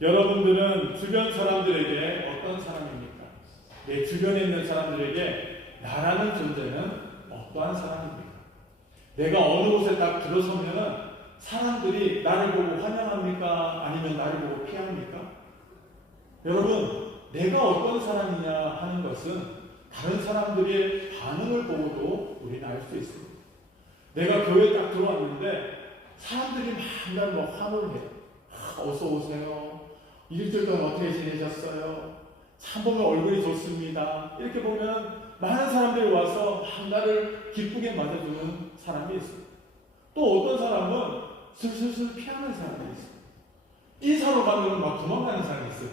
여러분들은 주변 사람들에게 어떤 사람입니까? 내 주변에 있는 사람들에게 나라는 존재는 어떠한 사람입니까? 내가 어느 곳에 딱 들어서면 사람들이 나를 보고 환영합니까? 아니면 나를 보고 피합니까? 여러분, 내가 어떤 사람이냐 하는 것은 다른 사람들의 반응을 보고도 우리는 알 수 있습니다. 내가 교회에 딱 들어왔는데 사람들이 맨날 환호를 해요. 어서 오세요. 일주일 동안 어떻게 지내셨어요? 참 보면 얼굴이 좋습니다. 이렇게 보면 많은 사람들이 와서 나를 기쁘게 맞아주는 사람이 있어요. 또 어떤 사람은 슬슬 피하는 사람이 있어요. 인사로 가면 막 도망가는 사람이 있어요.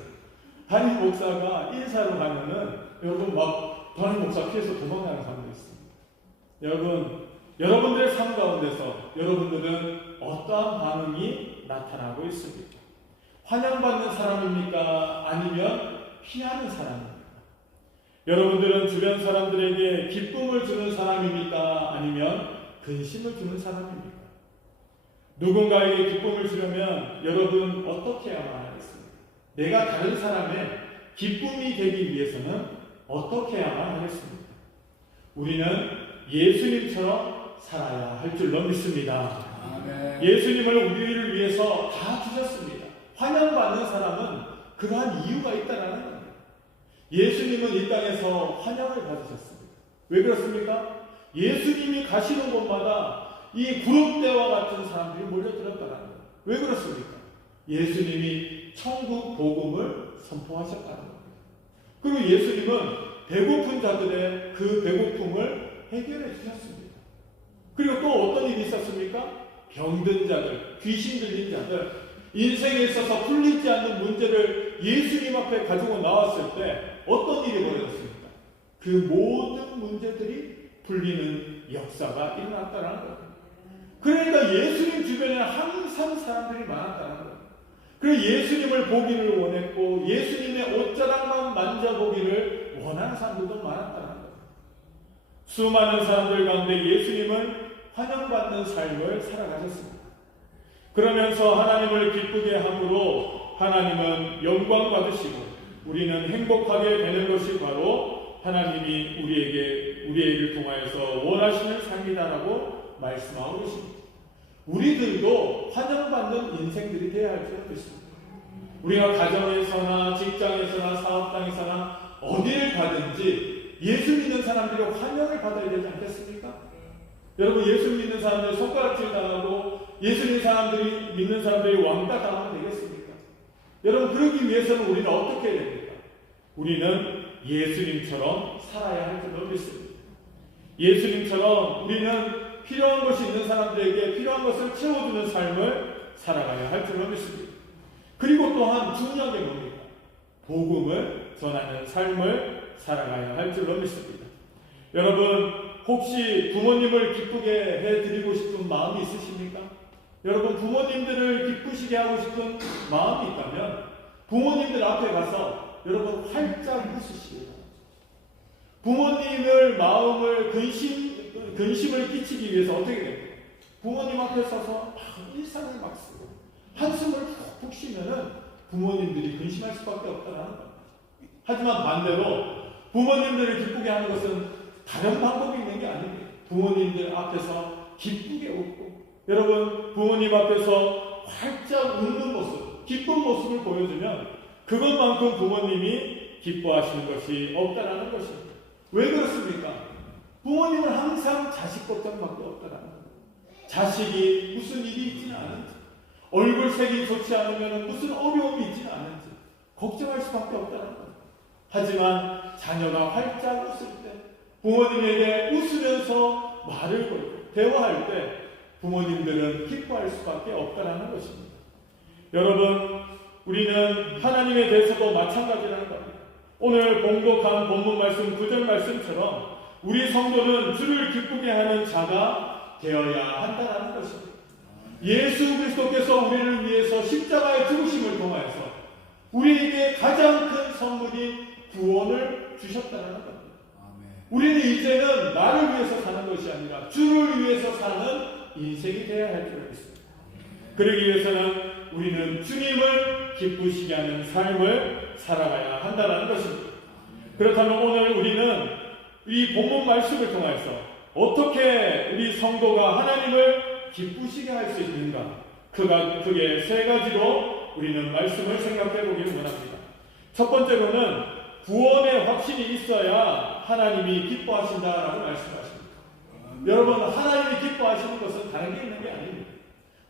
담임 목사가 인사로 가면은 여러분 막 담임 목사 피해서 도망가는 사람도 있습니다. 여러분, 여러분들의 삶 가운데서 여러분들은 어떠한 반응이 나타나고 있습니까? 환영받는 사람입니까? 아니면 피하는 사람입니까? 여러분들은 주변 사람들에게 기쁨을 주는 사람입니까? 아니면 근심을 주는 사람입니까? 누군가에게 기쁨을 주려면 여러분 어떻게 해야만 하겠습니까? 내가 다른 사람의 기쁨이 되기 위해서는 어떻게 해야만 하겠습니까? 우리는 예수님처럼 살아야 할 줄로 믿습니다. 아멘. 예수님을 우리를 위해서 다 주셨습니다. 환영받는 사람은 그러한 이유가 있다는 겁니다. 예수님은 이 땅에서 환영을 받으셨습니다. 왜 그렇습니까? 예수님이 가시는 곳마다 이 구름대와 같은 사람들이 몰려들었다는 거예요. 왜 그렇습니까? 예수님이 천국 복음을 선포하셨다는 겁니다. 그리고 예수님은 배고픈 자들의 그 배고픔을 해결해 주셨습니다. 그리고 또 어떤 일이 있었습니까? 병든 자들, 귀신 들린 자들, 인생에 있어서 풀리지 않는 문제를 예수님 앞에 가지고 나왔을 때 어떤 일이 벌어졌습니까? 그 모든 문제들이 풀리는 역사가 일어났다는 거예요. 그러니까 예수님 주변에 항상 사람들이 많았다는 거예요. 그래서 예수님을 보기를 원했고 예수님의 옷자락만 만져보기를 원하는 사람들도 많았다는 거예요. 수많은 사람들 가운데 예수님을 환영받는 삶을 살아가셨습니다. 그러면서 하나님을 기쁘게 함으로 하나님은 영광 받으시고 우리는 행복하게 되는 것이 바로 하나님이 우리에게 통하여서 원하시는 삶이다라고 말씀하고 계십니다. 우리들도 환영받는 인생들이 되어야 할 줄 믿습니다. 우리가 가정에서나 직장에서나 사업장에서나 어디를 가든지 예수 믿는 사람들이 환영을 받아야 되지 않겠습니까? 여러분, 예수 믿는 사람들이 손가락질 당하고 예수 믿는 사람들이 왕따 당하면 되겠습니까? 여러분, 그러기 위해서는 우리는 어떻게 해야 됩니까? 우리는 예수님처럼 살아야 할 줄로 믿습니다. 예수님처럼 우리는 필요한 것이 있는 사람들에게 필요한 것을 채워주는 삶을 살아가야 할 줄로 믿습니다. 그리고 또한 중요한 게 뭡니까? 복음을 전하는 삶을 살아가야 할 줄로 믿습니다. 여러분, 혹시 부모님을 기쁘게 해드리고 싶은 마음이 있으십니까? 여러분, 부모님들을 기쁘시게 하고 싶은 마음이 있다면 부모님들 앞에 가서 여러분 활짝 웃으시기 바랍니다. 부모님을 마음을 근심을 끼치기 위해서 어떻게 됩니까? 부모님 앞에 서서 일상을 막 쓰고 한숨을 푹 쉬면은 부모님들이 근심할 수밖에 없다는 겁니다. 하지만 반대로 부모님들을 기쁘게 하는 것은 다른 방법이 있는 게 아닙니다. 부모님들 앞에서 기쁘게 웃고 여러분, 부모님 앞에서 활짝 웃는 모습, 기쁜 모습을 보여주면 그것만큼 부모님이 기뻐하시는 것이 없다라는 것입니다. 왜 그렇습니까? 부모님은 항상 자식 걱정밖에 없다라는 겁니다. 자식이 무슨 일이 있지는 않은지, 얼굴색이 좋지 않으면 무슨 어려움이 있지는 않은지 걱정할 수밖에 없다는 겁니다. 하지만 자녀가 활짝 웃을 때, 부모님에게 웃으면서 말을 걸고 대화할 때 부모님들은 기뻐할 수밖에 없다는 것입니다. 여러분, 우리는 하나님에 대해서도 마찬가지라는 겁니다. 오늘 봉독한 본문 말씀 9절 말씀처럼 우리 성도는 주를 기쁘게 하는 자가 되어야 한다는 것입니다. 예수 그리스도께서 우리를 위해서 십자가의 죽으심을 통하여서 우리에게 가장 큰 선물인 구원을 주셨다는 겁니다. 우리는 이제는 나를 위해서 사는 것이 아니라 주를 위해서 사는 인생이 되어야 할 줄 믿습니다. 그러기 위해서는 우리는 주님을 기쁘시게 하는 삶을 살아가야 한다는 것입니다. 그렇다면 오늘 우리는 이 본문 말씀을 통해서 어떻게 우리 성도가 하나님을 기쁘시게 할 수 있는가? 그게 세 가지로 우리는 말씀을 생각해 보기를 원합니다. 첫 번째로는 구원의 확신이 있어야 하나님이 기뻐하신다라고 말씀하십니다. 여러분, 하나님이 기뻐하시는 것은 다른 게 있는 게 아닙니다.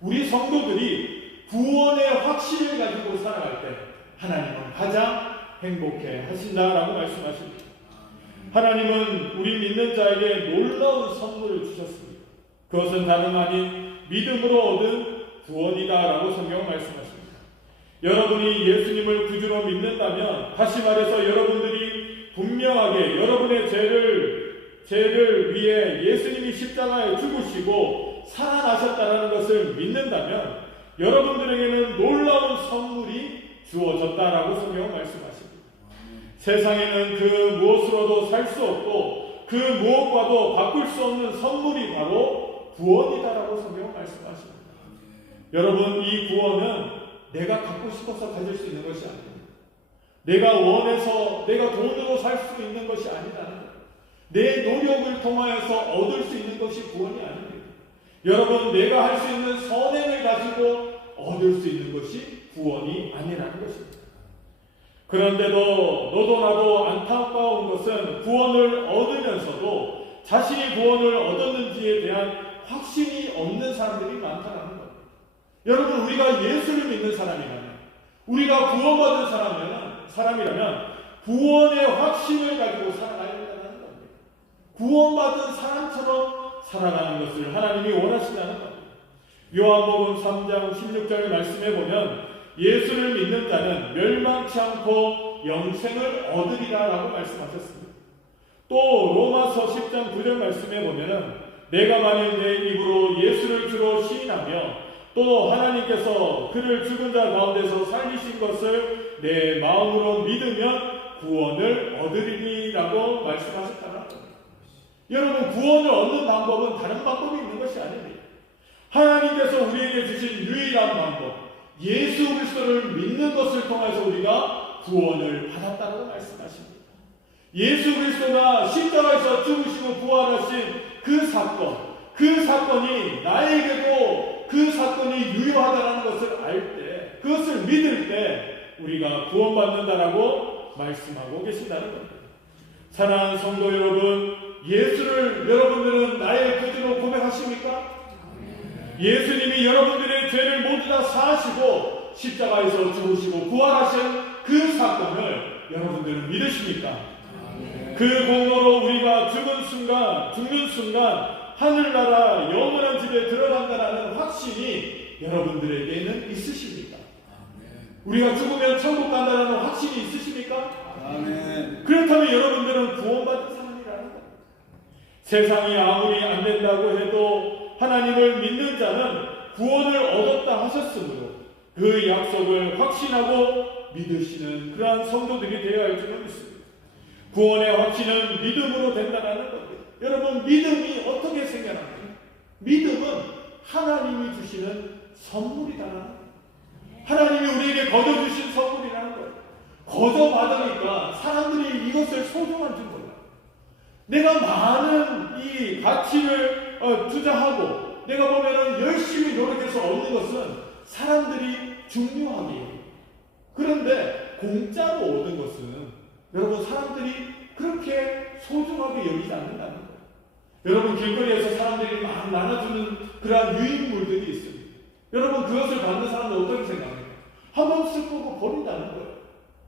우리 성도들이 구원의 확신을 가지고 살아갈 때 하나님은 가장 행복해 하신다라고 말씀하십니다. 하나님은 우리 믿는 자에게 놀라운 선물을 주셨습니다. 그것은 다름 아닌 믿음으로 얻은 구원이다라고 성경은 말씀하십니다. 여러분이 예수님을 구주로 믿는다면, 다시 말해서 여러분들이 분명하게 여러분의 죄를 위해 예수님이 십자가에 죽으시고 살아나셨다는 것을 믿는다면 여러분들에게는 놀라운 선물이 주어졌다라고 성경은 말씀하십니다. 세상에는 그 무엇으로도 살 수 없고 그 무엇과도 바꿀 수 없는 선물이 바로 구원이다라고 성경은 말씀하십니다. 여러분, 이 구원은 내가 갖고 싶어서 가질 수 있는 것이 아닙니다. 내가 원해서 내가 돈으로 살 수 있는 것이 아니라는 거예요. 내 노력을 통하여서 얻을 수 있는 것이 구원이 아닙니다. 여러분, 내가 할 수 있는 선행을 가지고 얻을 수 있는 것이 구원이 아니라는 것입니다. 그런데도 너도 나도 안타까운 것은 구원을 얻으면서도 자신이 구원을 얻었는지에 대한 확신이 없는 사람들이 많다는 겁니다. 여러분, 우리가 예수를 믿는 사람이라면, 우리가 구원받은 사람이라면 구원의 확신을 가지고 살아가야 한다는 겁니다. 구원받은 사람처럼 살아가는 것을 하나님이 원하신다는 겁니다. 요한복음 3장 16절 말씀에 보면 예수를 믿는 자는 멸망치 않고 영생을 얻으리라라고 말씀하셨습니다. 또 로마서 10장 9절 말씀에 보면 내가 만일 내 입으로 예수를 주로 시인하며 또 하나님께서 그를 죽은 자 가운데서 살리신 것을 내 마음으로 믿으면 구원을 얻으리라고 말씀하셨다는 겁니다. 여러분, 구원을 얻는 방법은 다른 방법이 있는 것이 아닙니다. 하나님께서 우리에게 주신 유일한 방법, 예수 그리스도를 믿는 것을 통해서 우리가 구원을 받았다고 말씀하십니다. 예수 그리스도가 십자가에서 죽으시고 부활하신 그 사건이 나에게도 그 사건이 유효하다는 것을 알 때, 그것을 믿을 때 우리가 구원받는다라고 말씀하고 계신다는 겁니다. 사랑하는 성도 여러분, 예수를 여러분들은 나의 구주로 고백하십니까? 예수님이 여러분들의 죄를 모두 다 사하시고 십자가에서 죽으시고 부활하신 그 사건을 여러분들은 믿으십니까? 그 공로로 우리가 죽는 순간 하늘나라 영원한 집에 들어간다는 확신이 여러분들에게는 있으십니까? 우리가 죽으면 천국 간다는 확신이 있으십니까? 그렇다면 여러분들은 구원받은 사람이라는 겁니다. 세상이 아무리 안 된다고 해도 하나님을 믿는 자는 구원을 얻었다 하셨으므로 그 약속을 확신하고 믿으시는 그러한 성도들이 되어야 할 줄을 믿습니다. 구원의 확신은 믿음으로 된다는 겁니다. 여러분, 믿음이 어떻게 생겨납니까? 믿음은 하나님이 주시는 선물이다라는 거예요. 하나님이 우리에게 거둬주신 선물이라는 거예요. 거둬받으니까 사람들이 이것을 소중한 줄 몰라요. 내가 많은 이 가치를 투자하고 내가 보면은 열심히 노력해서 얻는 것은 사람들이 중요하게 여겨요. 그런데 공짜로 얻은 것은 여러분 사람들이 그렇게 소중하게 여기지 않는다는 거예요. 여러분, 길거리에서 사람들이 막 나눠주는 그러한 유익물들이 있습니다. 여러분, 그것을 받는 사람은 어떻게 생각합니까? 한번 쓱 보고 버린다는 거예요.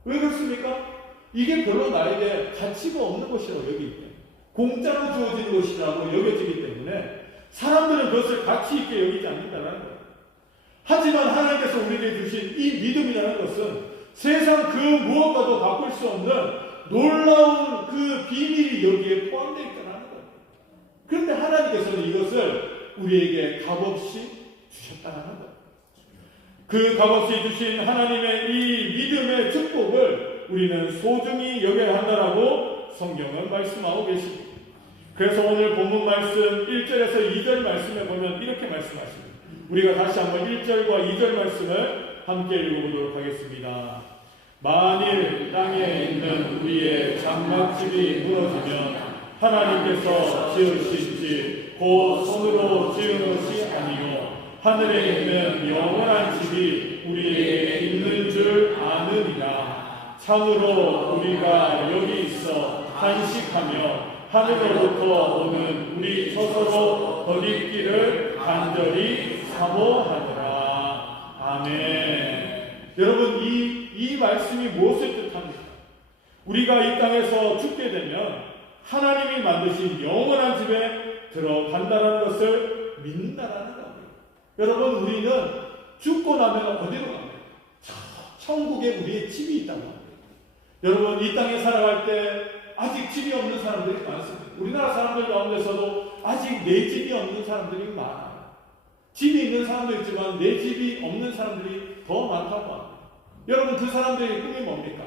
왜 그렇습니까? 이게 별로 나에게 가치가 없는 것이라고 여기기 때문에, 공짜로 주어진 것이라고 여겨지기 때문에 사람들은 그것을 가치 있게 여기지 않는다는 거예요. 하지만 하나님께서 우리에게 주신 이 믿음이라는 것은 세상 그 무엇과도 바꿀 수 없는 놀라운 그 비밀이 여기에 포함되어 있다는 거예요. 그런데 하나님께서는 이것을 우리에게 값없이 주셨다는 거예요. 그 값없이 주신 하나님의 이 믿음의 축복을 우리는 소중히 여겨야 한다라고 성경은 말씀하고 계십니다. 그래서 오늘 본문 말씀 1절에서 2절 말씀에 보면 이렇게 말씀하십니다. 우리가 다시 한번 1절과 2절 말씀을 함께 읽어보도록 하겠습니다. 만일 땅에 있는 우리의 장막집이 무너지면 하나님께서 지으신 집 곧 손으로 지은 것이 아니요 하늘에 있는 영원한 집이 우리에게 있는 줄 아느니라. 참으로 우리가 여기 있어 탄식하며 하늘로부터 오는 우리 스스로 덧입기를 간절히 사모하더라. 아멘. 여러분, 이 말씀이 무엇을 뜻합니까? 우리가 이 땅에서 죽게 되면 하나님이 만드신 영원한 집에 들어간다는 것을 믿는다라는 겁니다. 여러분, 우리는 죽고 나면 어디로 갑니까? 천국에 우리의 집이 있다고 합니다. 여러분, 이 땅에 살아갈 때 아직 집이 없는 사람들이 많습니다. 우리나라 사람들 가운데서도 아직 내 집이 없는 사람들이 많아요. 집이 있는 사람도 있지만 내 집이 없는 사람들이 더 많다고 합니다. 여러분, 그 사람들의 꿈이 뭡니까?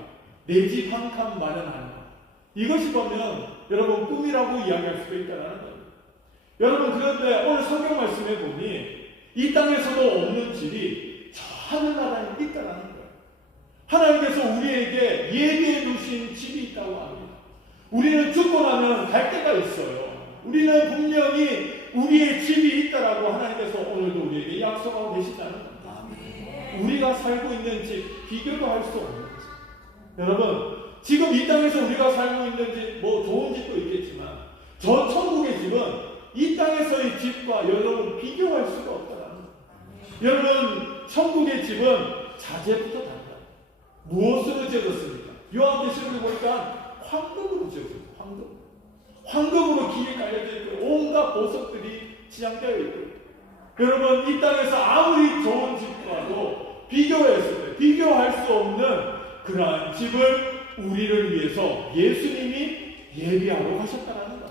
내 집 한 칸 마련하는 것. 이것이 보면 여러분 꿈이라고 이야기할 수도 있다는 겁니다. 여러분, 그런데 오늘 성경 말씀에 보니 이 땅에서도 없는 집이 저 하늘나라에 있다는 거예요. 하나님께서 우리에게 예비해 두신 집이 있다고 합니다. 우리는 죽고 나면 갈 데가 있어요. 우리는 분명히 우리의 집이 있다라고 하나님께서 오늘도 우리에게 약속하고 계시다는 겁니다. 우리가 살고 있는 집 비교도 할 수 없는 집. 여러분, 지금 이 땅에서 우리가 살고 있는 집, 뭐 좋은 집도 있겠지만 저 천국의 집은 이 땅에서의 집과 여러분 비교할 수가 없다는 거예요. 여러분, 천국의 집은 자재부터 달라요. 무엇으로 지어졌습니까? 요한계시록에 보니까 황금으로 지어졌어요. 황금으로 길이 깔려져 있고 온갖 보석들이 치장되어 있고, 여러분, 이 땅에서 아무리 좋은 집과도 비교했을 때 비교할 수 없는 그러한 집을 우리를 위해서 예수님이 예비하러 가셨다는 겁니다.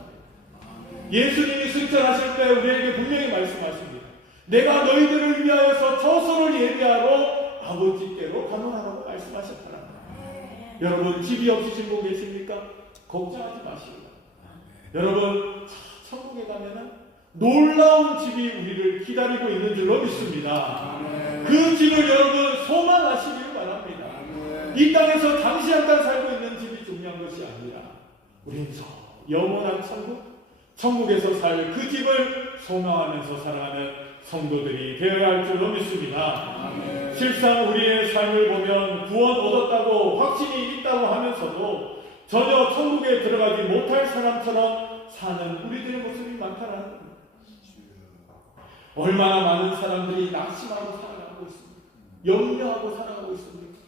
예수님이 승천하실 때 우리에게 분명히 말씀하십니다. 내가 너희들을 위하여서 처소를 예비하러 아버지께로 가노라고 말씀하셨다는 겁니다. 여러분, 집이 없으신 분 계십니까? 걱정하지 마시고, 여러분, 천국에 가면은 놀라운 집이 우리를 기다리고 있는 줄로 믿습니다. 그 집을 여러분 소망하시길 바랍니다. 이 땅에서 잠시 잠깐 살고 있는 집이 중요한 것이 아니라 우리는 영원한 천국에서 살 그 집을 소망하면서 살아가는 성도들이 되어야 할 줄로 믿습니다. 실상 우리의 삶을 보면 구원 얻었다고 확신이 있다고 하면서도 전혀 천국에 들어가지 못할 사람처럼 사는 우리들의 모습이 많다는 겁니다. 얼마나 많은 사람들이 낙심하고 살아가고 있습니까? 염려하고 살아가고 있습니까?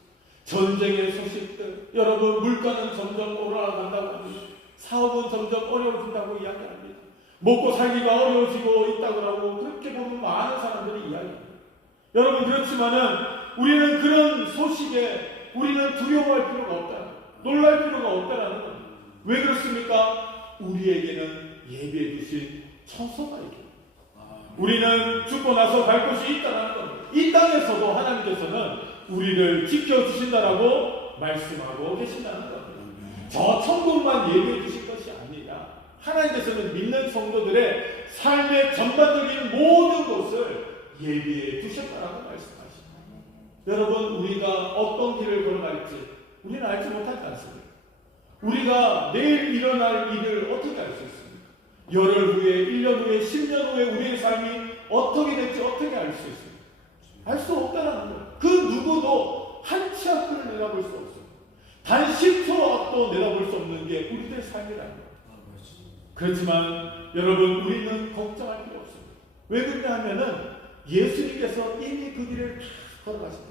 전쟁의 소식들, 여러분, 물가는 점점 올라간다고 합니다. 사업은 점점 어려워진다고 이야기합니다. 먹고 살기가 어려워지고 있다고 하고 그렇게 보면 많은 사람들이 이야기합니다. 여러분, 그렇지만은 우리는 그런 소식에 우리는 두려워할 필요가 없다, 놀랄 필요가 없다라는 겁니다. 왜 그렇습니까? 우리에게는 예비해 주신 처소가 있기 때문에. 우리는 죽고 나서 갈 곳이 있다는 겁니다. 이 땅에서도 하나님께서는 우리를 지켜주신다라고 말씀하고 계신다는 겁니다. 저 천국만 예비해 주신 것이 아니라 하나님께서는 믿는 성도들의 삶의 전반적인 모든 것을 예비해 주셨다라고 말씀하십니다. 여러분, 우리가 어떤 길을 걸어갈지 우리는 알지 못하지 않습니까? 우리가 내일 일어날 일을 어떻게 알 수 있습니까? 열흘 후에, 1년 후에, 10년 후에 우리의 삶이 어떻게 될지 어떻게 알 수 있습니까? 알 수 없다는 거예요. 그 누구도 한 치 앞을 내다볼 수 없어요. 단 10초 앞도 내다볼 수 없는 게 우리들의 삶이라는 거예요. 그렇지만 여러분, 우리는 걱정할 필요 없습니다. 왜 그러냐 하면은 예수님께서 이미 그 길을 다 걸어가십니다.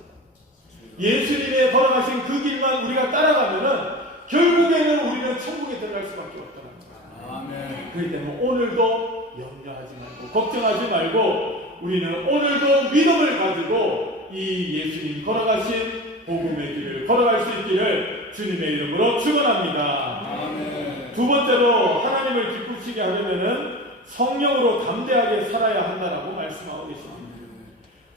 예수님의 걸어가신 그 길만 우리가 따라가면은 결국에는 우리는 천국에 들어갈 수밖에 없다는 거예요. 아멘. 그렇기 때문에 오늘도 염려하지 말고 걱정하지 말고 우리는 오늘도 믿음을 가지고 이 예수님 걸어가신 복음의 길을 걸어갈 수 있기를 주님의 이름으로 축원합니다. 아멘. 두 번째로 하나님을 기쁘시게 하려면은 성령으로 담대하게 살아야 한다라고 말씀하고 계십니다.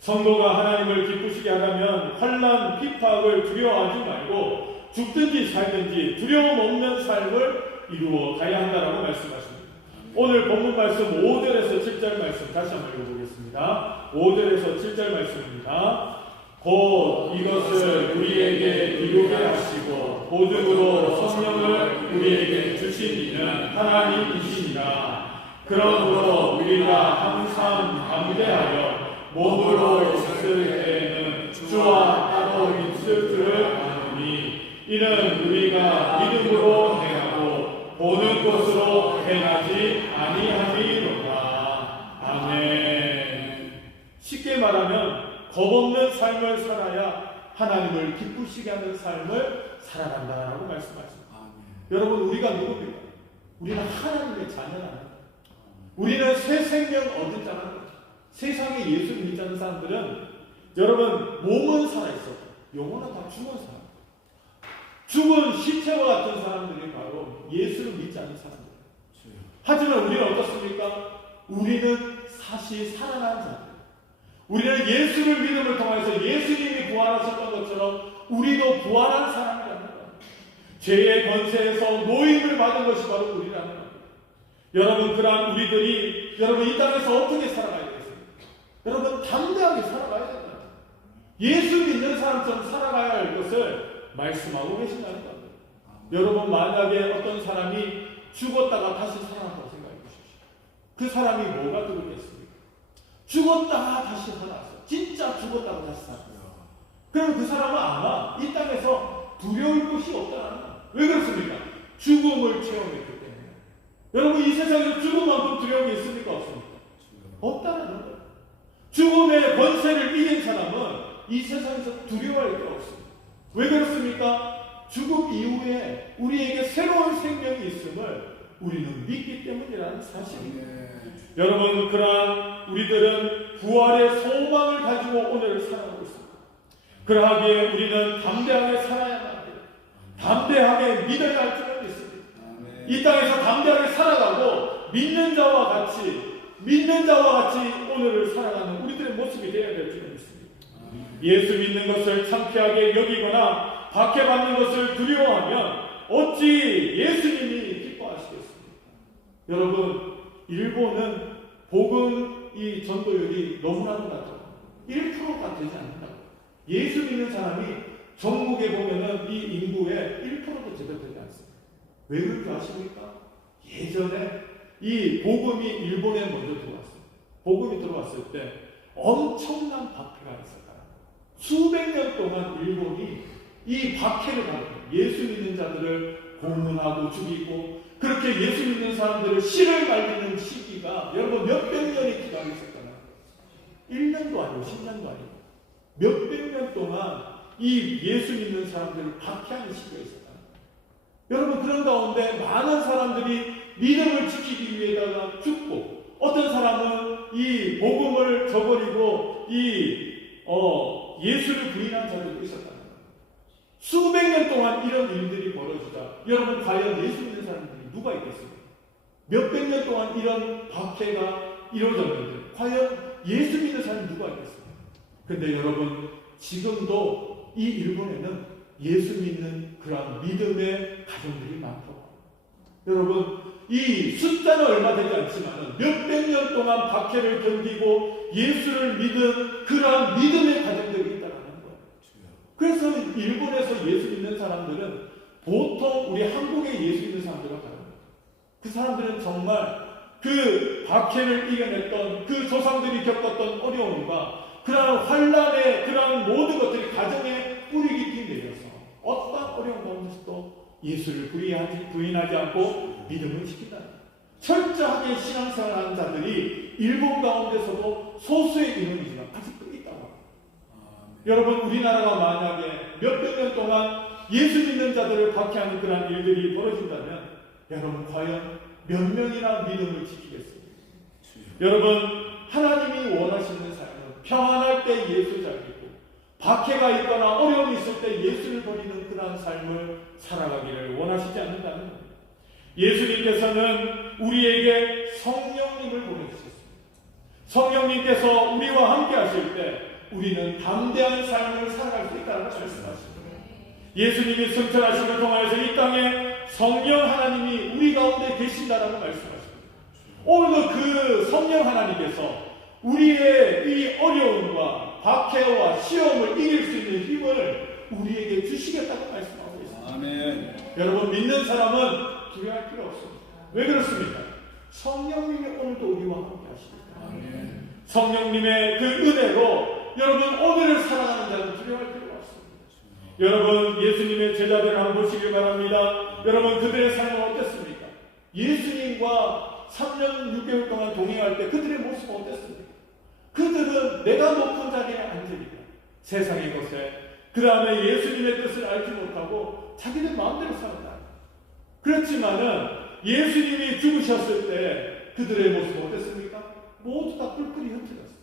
성도가 하나님을 기쁘시게 하려면 환난, 핍박을 두려워하지 말고 죽든지 살든지 두려움 없는 삶을 이루어 가야 한다라고 말씀하십니다. 오늘 본문 말씀 5절에서 7절 말씀 다시 한번 읽어보겠습니다. 5절에서 7절 말씀입니다. 곧 이것을 우리에게 이루게 하시고 보증으로 성령을 우리에게 주신 이는 하나님이시니라. 그러므로 우리가 항상 담대하여 몸으로 있을 때에는 주와 따로 있을 줄을 아노니 이는 우리가 믿음으로 행하고 보는 것으로 행하지 아니함이로다. 아멘. 쉽게 말하면 겁없는 삶을 살아야 하나님을 기쁘시게 하는 삶을 살아간다라고 말씀하십니다. 여러분, 우리가 누굽니까? 우리는 하나님의 자녀라는 거예요. 우리는 새 생명 얻은 자라는 거예요. 세상에 예수를 믿지 않는 사람들은 여러분 몸은 살아있어도 영혼은 다 죽은 사람, 죽은 시체와 같은 사람들이 바로 예수를 믿지 않는 사람들. 하지만 우리는 어떻습니까? 우리는 사실 살아난 자들. 우리는 예수를 믿음을 통해서 예수님이 부활하셨던 것처럼 우리도 부활한 사람이라는 거예요. 죄의 권세에서 노임을 받은 것이 바로 우리라는 거예요. 여러분, 그러한 우리들이 여러분 이 땅에서 어떻게 살아가야 되겠습니까? 여러분, 담대하게 살아가야 된다. 예수 믿는 사람처럼 살아가야 할 것을 말씀하고 계신다는 겁니다. 여러분, 만약에 어떤 사람이 죽었다가 다시 살아났다고 생각해 보십시오. 그 사람이 뭐가 되겠습니까? 죽었다가 다시 살아났어요. 진짜 죽었다가 다시 살아났어요. 그럼 그 사람은 아마 이 땅에서 두려울 것이 없다는 거예요. 왜 그렇습니까? 죽음을 체험했기 때문에. 여러분, 이 세상에서 죽음만큼 두려움이 있습니까? 없습니까? 없다는 거예요. 죽음의 권세를 이긴 사람은 이 세상에서 두려워할 게 없습니다. 왜 그렇습니까? 죽음 이후에 우리에게 새로운 생명이 있음을 우리는 믿기 때문이라는 사실입니다. 여러분, 그러한 우리들은 부활의 소망을 가지고 오늘을 살아가고 있습니다. 그러하기에 우리는 담대하게 살아야만 합니다. 담대하게 믿어야 할 줄을 믿습니다. 이 땅에서 담대하게 살아가고 믿는 자와 같이 오늘을 살아가는 우리들의 모습이 되어야 될 줄을 믿습니다. 예수 믿는 것을 창피하게 여기거나 박해받는 것을 두려워하면 어찌 예수님이 기뻐하시겠습니까? 여러분, 일본은 복음 이 전도율이 너무나도 낮아요. 1%가 되지 않는다고. 예수 믿는 사람이 전국에 보면은 이 인구의 1%도 제대로 되지 않습니다. 왜 그런지 아십니까? 예전에 이 복음이 일본에 먼저 들어왔어요. 복음이 들어왔을 때 엄청난 박해가 있었다. 수백 년 동안 일본이 이 박해를 받고 예수 믿는 자들을 고문하고 죽이고 그렇게 예수 믿는 사람들을 실을 말리는 시기가 여러분 몇백 년이 기다렸었잖아요. 1년도 아니고 10년도 아니고 몇백 년 동안 이 예수 믿는 사람들을 박해하는 시기가 있었잖아요. 여러분, 그런 가운데 많은 사람들이 믿음을 지키기 위해다가 죽고 어떤 사람은 이 복음을 저버리고 예수를 부인한 자들도 있었다는 거예요. 수백 년 동안 이런 일들이 벌어지자 여러분, 과연 예수 믿는 사람들이 누가 있겠습니까? 몇백 년 동안 이런 박해가 이루어졌는데 과연 예수 믿는 사람이 누가 있겠습니까? 근데 여러분, 지금도 이 일본에는 예수 믿는 그런 믿음의 가정들이 많다고. 여러분, 이 숫자는 얼마 되지 않지만 몇백 년 동안 박해를 견디고 예수를 믿은 그러한 믿음의 가정들이 있다는 거예요. 그래서 일본에서 예수 믿는 사람들은 보통 우리 한국의 예수 믿는 사람들과 다릅니다. 그 사람들은 정말 그 박해를 이겨냈던 그 조상들이 겪었던 어려움과 그러한 환란의 그러한 모든 것들이 가정에 뿌리 깊이 내려서 어떤 어려운 가운데서도 예수를 부인하지 않고 믿음을 지킨다. 철저하게 신앙생활하는 자들이 일본 가운데서도 소수의 인원이지만 아직도 있다고 합니다. 여러분, 우리나라가 만약에 몇백 년 동안 예수 믿는 자들을 박해하는 그런 일들이 벌어진다면 여러분, 과연 몇 명이나 믿음을 지키겠습니까? 여러분, 하나님이 원하시는 삶은 평안할 때 예수 잘 믿고 박해가 있거나 어려움이 있을 때 예수를 버리는 그러한 삶을 살아가기를 원하시지 않는다는 겁니다. 예수님께서는 우리에게 성령님을 보내주셨습니다. 성령님께서 우리와 함께 하실 때 우리는 담대한 삶을 살아갈 수 있다는 말씀하십니다. 예수님이 승천하심을 통하여서 이 땅에 성령 하나님이 우리 가운데 계신다라고 말씀하십니다. 오늘도 그 성령 하나님께서 우리의 이 어려움과 박해와 시험을 이길 수 있는 힘을 우리에게 주시겠다고 말씀하고 있습니다. 아멘. 여러분, 믿는 사람은 두려워할 필요 없습니다. 왜 그렇습니까? 성령님이 오늘도 우리와 함께 하십니다. 아멘. 성령님의 그 은혜로 여러분 오늘을 살아가는 자는 두려워할 필요가 없습니다. 여러분, 예수님의 제자들을 한번 보시길 바랍니다. 여러분, 그들의 삶은 어땠습니까? 예수님과 3년 6개월 동안 동행할 때 그들의 모습은 어땠습니까? 그들은 내가 높은 자리에 앉으리라, 세상의 것에, 그 다음에 예수님의 뜻을 알지 못하고 자기들 마음대로 살았다. 그렇지만은 예수님이 죽으셨을 때 그들의 모습은 어땠습니까? 모두 다 뿔뿔이 흩어졌어요.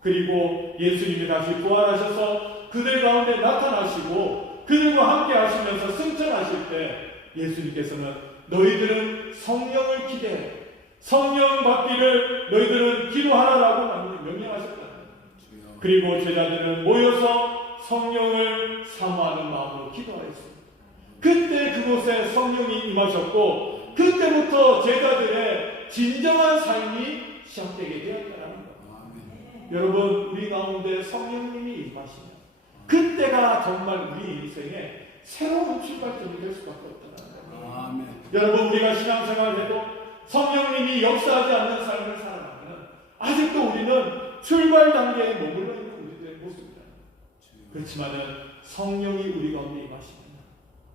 그리고 예수님이 다시 부활하셔서 그들 가운데 나타나시고 그들과 함께 하시면서 승천하실 때 예수님께서는 너희들은 성령을 기대해, 성령 받기를 너희들은 기도하라라고 명령하셨다. 그리고 제자들은 모여서 성령을 사모하는 마음으로 기도하였습니다. 그때 그곳에 성령이 임하셨고 그때부터 제자들의 진정한 삶이 시작되게 되었다는 거예요. 여러분, 우리 가운데 성령님이 임하시면 그때가 정말 우리 인생의 새로운 출발점이 될 수밖에 없다는 거예요. 여러분, 우리가 신앙생활을 해도 성령님이 역사하지 않는 삶을 살아가면 아직도 우리는 출발 단계에 머물러 있는 우리들의 모습이다. 그렇지만은 성령이 우리 가운데 임하시면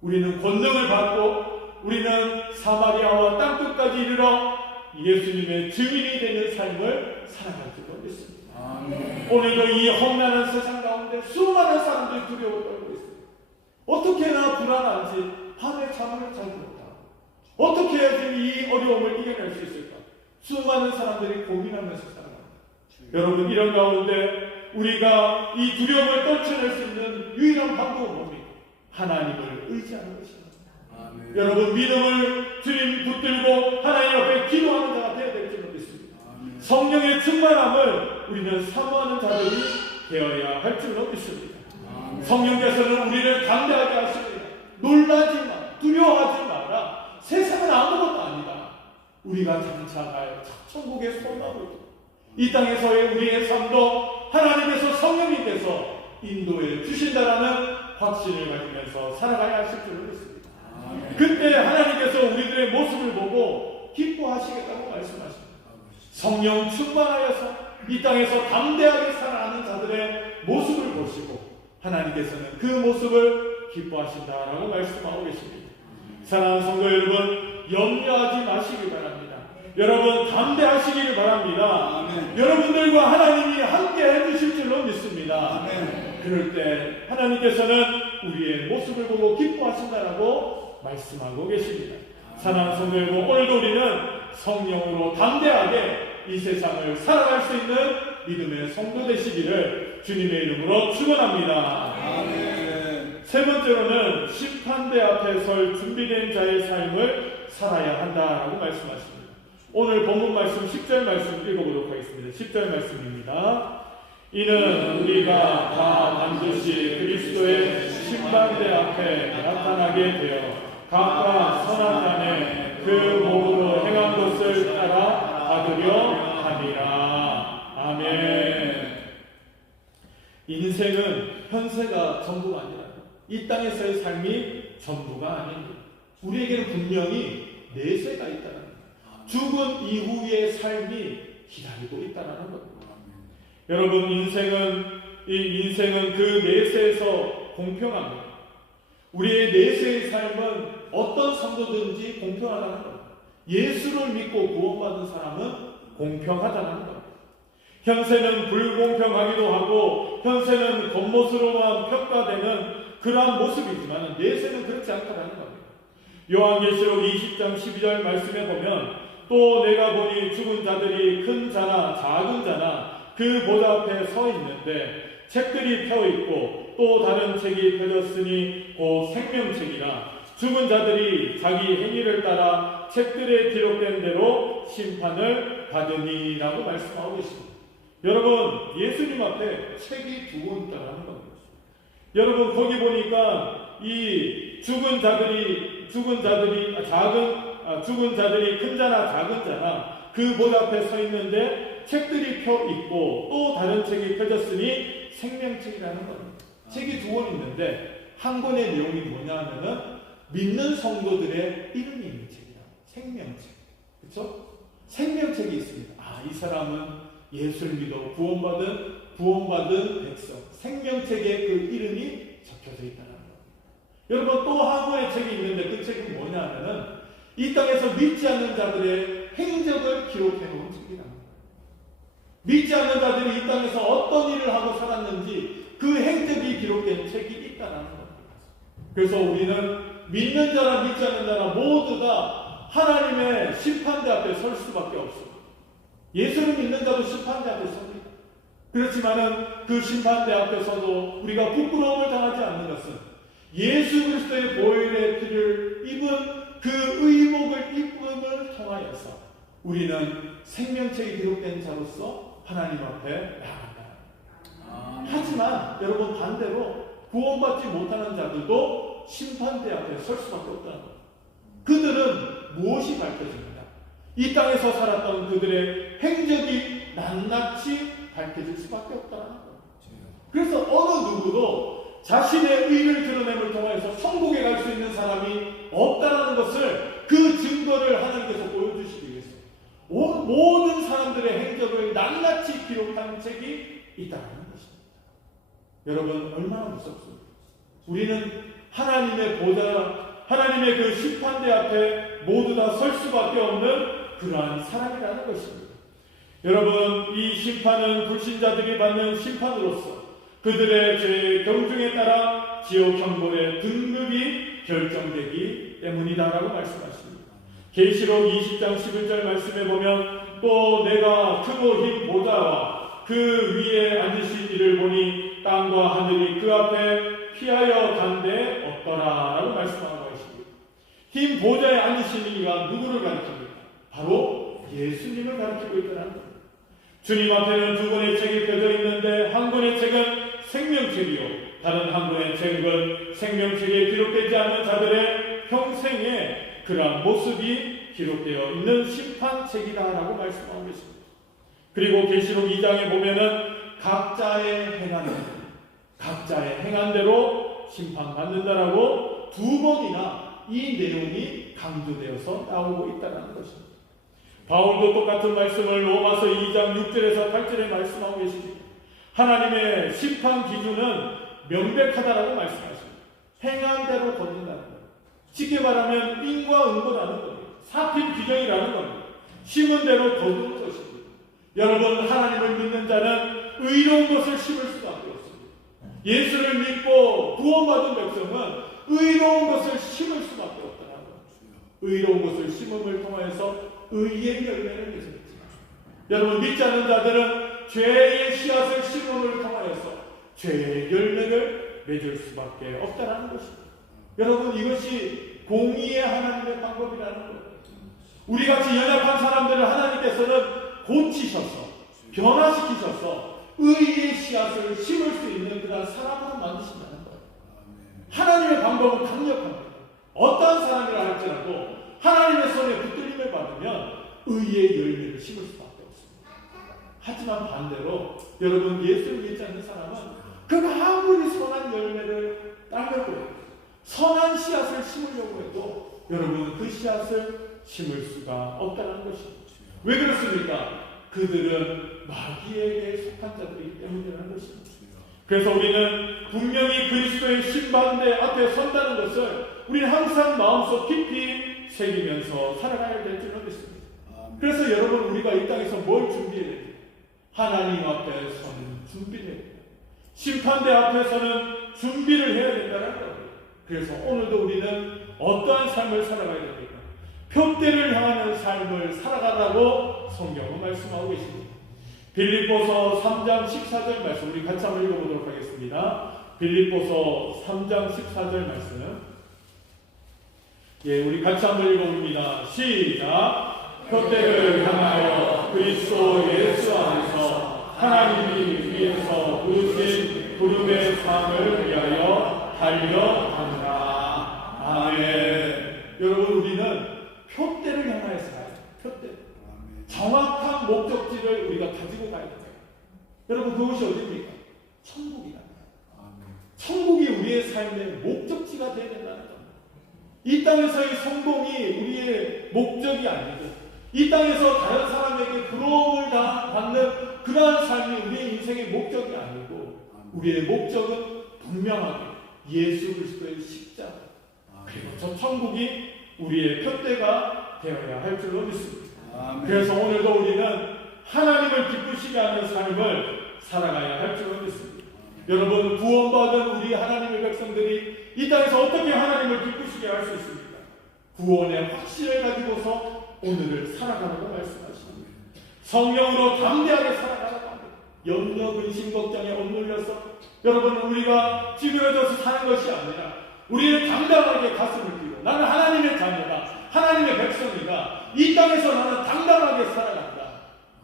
우리는 권능을 받고 우리는 사마리아와 땅끝까지 이르러 예수님의 증인이 되는 삶을 살아갈 줄로 믿습니다. 오늘도 이 험난한 세상 가운데 수많은 사람들이 두려움을 떨고 있습니다. 어떻게 해야 불안한지 밤에 잠을 자지 못하고 어떻게 해야지 이 어려움을 이겨낼 수 있을까? 수많은 사람들이 고민하면서 살아갑니다. 여러분, 이런 가운데 우리가 이 두려움을 떨쳐낼 수 있는 유일한 방법은 뭡니까? 하나님을 의지하는 것입니다. 여러분, 믿음을 주님 붙들고 하나님 앞에 기도하는 자가 되어야 될 줄로 믿습니다. 성령의 충만함을 우리는 사모하는 자들이 되어야 할 줄로 믿습니다. 성령께서는 우리를 담대하게 하십니다. 놀라지 마, 두려워하지 마라. 세상은 아무것도 아니다. 우리가 장차 갈 천국의 소망으로 이 땅에서의 우리의 삶도 하나님께서 성령님께서 인도해 주신다라는 확신을 가지면서 살아가야 하실 줄을 믿습니다. 그때 하나님께서 우리들의 모습을 보고 기뻐하시겠다고 말씀하십니다. 성령 충만하여서 이 땅에서 담대하게 살아가는 자들의 모습을 보시고 하나님께서는 그 모습을 기뻐하신다라고 말씀하고 계십니다. 사랑하는 성도 여러분, 염려하지 마시기 바랍니다. 여러분, 담대하시기를 바랍니다. 아멘. 여러분들과 하나님이 함께 해주실 줄로 믿습니다. 아멘. 그럴 때 하나님께서는 우리의 모습을 보고 기뻐하신다라고 말씀하고 계십니다. 사랑하는 성도 여러분, 오늘도 우리는 성령으로 담대하게 이 세상을 살아갈 수 있는 믿음의 성도 되시기를 주님의 이름으로 축원합니다. 아멘. 세 번째로는 심판대 앞에 설 준비된 자의 삶을 살아야 한다라고 말씀하십니다. 오늘 본문 말씀 10절 말씀 읽어보도록 하겠습니다. 10절 말씀입니다. 이는 우리가 다 반드시 그리스도의 심판대 앞에 나타나게 되어 각각 선한 자의 그 몸으로 행한 것을 따라 받으려 함이라. 아멘. 인생은 현세가 전부가 아니라 이 땅에서의 삶이 전부가 아닙니다. 우리에게는 분명히 내세가 있다는 겁니다. 죽은 이후의 삶이 기다리고 있다는 겁니다. 여러분, 인생은 그 내세에서 공평합니다. 우리의 내세의 삶은 어떤 성도든지 공평하다는 겁니다. 예수를 믿고 구원받은 사람은 공평하다는 겁니다. 현세는 불공평하기도 하고 현세는 겉모습으로만 평가되는 그러한 모습이지만 내세는 그렇지 않다는 겁니다. 요한계시록 20장 12절 말씀에 보면 또 내가 보니 죽은 자들이 큰 자나 작은 자나 그 보좌 앞에 서 있는데 책들이 펴 있고 또 다른 책이 펴졌으니 곧 생명책이라 죽은 자들이 자기 행위를 따라 책들에 기록된 대로 심판을 받으니라고 말씀하고 계십니다. 여러분, 예수님 앞에 책이 두 권 있다는 겁니다. 여러분, 거기 보니까 이 죽은 자들이 큰 자나 작은 자나 그 보좌 앞에 서 있는데 책들이 펴 있고 또 다른 책이 펴졌으니 생명책이라는 겁니다. 책이 두 권 있는데 한 권의 내용이 뭐냐 하면은 믿는 성도들의 이름이 있는 책이야. 생명책. 그렇죠? 생명책이 있습니다. 아, 이 사람은 예수를 믿어 구원받은 백성. 생명책에 그 이름이 적혀져 있다는 겁니다. 여러분, 또 한 권의 책이 있는데 그 책은 뭐냐 하면은 이 땅에서 믿지 않는 자들의 행적을 기록해 놓은 책이랍니다. 믿지 않는 자들이 이 땅에서 어떤 일을 하고 살았는지 그 행적이 기록된 책이 있다는 겁니다. 그래서 우리는 믿는 자나 믿지 않는 자나 모두 다 하나님의 심판대 앞에 설 수밖에 없습니다. 예수를 믿는 자도 심판대 앞에 섭니다. 그렇지만은 그 심판대 앞에서도 우리가 부끄러움을 당하지 않는 것은 예수 그리스도의 보혈의 피를 입은 그 의복을 입음을 통하여서 우리는 생명책이 기록된 자로서 하나님 앞에 나간다. 하지만 여러분, 반대로 구원받지 못하는 자들도 심판대 앞에 설 수밖에 없다는 것. 그들은 무엇이 밝혀집니다. 이 땅에서 살았던 그들의 행적이 낱낱이 밝혀질 수밖에 없다는 것. 그래서 어느 누구도 자신의 의를 드러냄을 통해서 천국에 갈 수 있는 사람이 없다는 것을, 그 증거를 하나님께서 보여주시기 위해서 모든 사람들의 행적을 낱낱이 기록한 책이 있다는 것입니다. 여러분, 얼마나 무섭습니까? 우리는 하나님의 보좌, 하나님의 그 심판대 앞에 모두 다 설 수밖에 없는 그러한 사람이라는 것입니다. 여러분, 이 심판은 불신자들이 받는 심판으로서 그들의 죄의 경중에 따라 지옥 형벌의 등급이 결정되기 때문이다라고 말씀하십니다. 계시록 20장 11절 말씀에 보면 또 내가 크고 흰 보좌와 그 위에 앉으신 이를 보니 땅과 하늘이 그 앞에 피하여 간데 없더라라고 말씀하고 계십니다. 흰 보좌에 앉으신 이가 누구를 가리킵니까? 바로 예수님을 가리키고 있다는 겁니다. 주님 앞에는 두 권의 책이 펴져 있는데 한 권의 책은 생명책이요, 다른 한 권의 책은 생명책에 기록되지 않는 자들의 평생의 그러한 모습이 기록되어 있는 심판책이다라고 말씀하고 계십니다. 그리고 계시록 2장에 보면은 각자의 행한 대로 심판받는다라고 두 번이나 이 내용이 강조되어서 나오고 있다는 것입니다. 바울도 똑같은 말씀을 로마서 2장 6절에서 8절에 말씀하고 계십니다. 하나님의 심판 기준은 명백하다라고 말씀하십니다. 행한 대로 거둔다는 거예요. 쉽게 말하면 인과응보라는 겁니다. 사필 규정이라는 겁니다. 심은 대로 거두는 것입니다. 여러분, 하나님을 믿는 자는 의로운 것을 심을 수밖에 없습니다. 예수를 믿고 구원받은 백성은 의로운 것을 심을 수밖에 없다는 거예요. 의로운 것을 심음을 통해서 의의 열매를 맺습니다. 여러분, 믿지 않는 자들은 죄의 씨앗을 심음을 통하여서 죄의 열매를 맺을 수밖에 없다는 것입니다. 여러분, 이것이 공의의 하나님의 방법이라는 거예요. 우리같이 연약한 사람들을 하나님께서는 고치셔서 변화시키셔서 의의 씨앗을 심을 수 있는 그런 사람으로 만드신다는 거예요. 하나님의 방법은 강력합니다. 어떠한 사람이라 할지라도 하나님의 손에 붙들림을 받으면 의의 열매를 심을 수밖에 없습니다. 하지만 반대로 여러분, 예수를 믿지 않는 사람은 그가 아무리 선한 열매를 따려고 해도, 선한 씨앗을 심으려고 해도 여러분, 그 씨앗을 심을 수가 없다는 것입니다. 왜 그렇습니까? 그들은 마귀에게 속한 자들이기 때문이라는 것입니다. 그래서 우리는 분명히 그리스도의 심판대 앞에 선다는 것을 우리는 항상 마음속 깊이 새기면서 살아가야 될 줄로 믿습니다. 그래서 여러분, 우리가 이 땅에서 뭘 준비해야 됩니까? 하나님 앞에 서는 준비를 해야 됩니다. 심판대 앞에서는 준비를 해야 된다는 거예요. 그래서 오늘도 우리는 어떠한 삶을 살아가야 됩니까? 표대를 향하는 삶을 살아가라고 성경은 말씀하고 계십니다. 빌립보서 3장 14절 말씀, 우리 같이 한번 읽어보도록 하겠습니다. 빌립보서 3장 14절 말씀, 우리 같이 한번 읽어봅니다. 시작. 표대를 향하여 그리스도 예수 안에서 하나님이 위에서 부르신 부름의 삶을 위하여 달려간다. 아멘. 여러분, 우리는 표대를 향하여 살아요. 표대. 저 정확한 목적지를 우리가 가지고 가야 돼요. 여러분, 그것이 어디입니까? 천국이다. 천국이 우리의 삶의 목적지가 되어야 된다는 겁니다. 이 땅에서의 성공이 우리의 목적이 아니고, 이 땅에서 다른 사람에게 부러움을 받는 그러한 삶이 우리의 인생의 목적이 아니고, 우리의 목적은 분명하게 예수 그리스도의 십자가, 그리고 저 천국이 우리의 표대가 되어야 할 줄로 믿습니다. 그래서 오늘도 우리는 하나님을 기쁘시게 하는 삶을 살아가야 할 줄로 믿습니다. 여러분, 구원받은 우리 하나님의 백성들이 이 땅에서 어떻게 하나님을 기쁘시게 할 수 있습니까? 구원의 확신을 가지고서 오늘을 살아가라고 말씀하십니다. 성령으로 담대하게 살아가라고 합니다. 염려, 근심, 걱정에 억눌려서 여러분, 우리가 찌그러져서 사는 것이 아니라 우리는 당당하게 가슴을 들고 나는 하나님의 자녀다, 하나님의 백성이다, 이 땅에서 나는 당당하게 살아간다.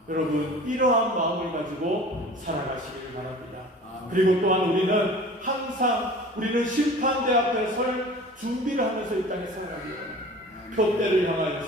여러분, 이러한 마음을 가지고 살아가시기를 바랍니다. 그리고 또한 우리는 항상 심판대 앞에 설 준비를 하면서 이 땅에 살아가기 원합니다. 표대를 향하여서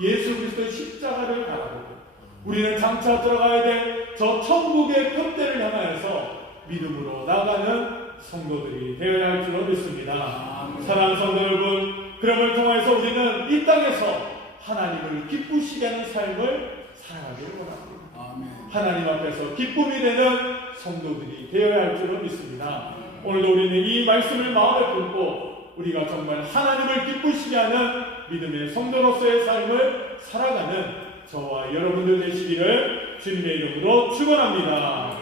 예수 그리스도의 십자가를 바라보고 우리는 장차 들어가야 될 저 천국의 표대를 향하여서 믿음으로 나가는 성도들이 되어야 할 줄로 믿습니다. 사랑하는 성도 여러분, 그럼을 통해서 우리는 이 땅에서 하나님을 기쁘시게 하는 삶을 살아가기를 원합니다. 하나님 앞에서 기쁨이 되는 성도들이 되어야 할 줄로 믿습니다. 오늘도 우리는 이 말씀을 마음에 품고 우리가 정말 하나님을 기쁘시게 하는 믿음의 성도로서의 삶을 살아가는 저와 여러분들 되시기를 주님의 이름으로 축원합니다.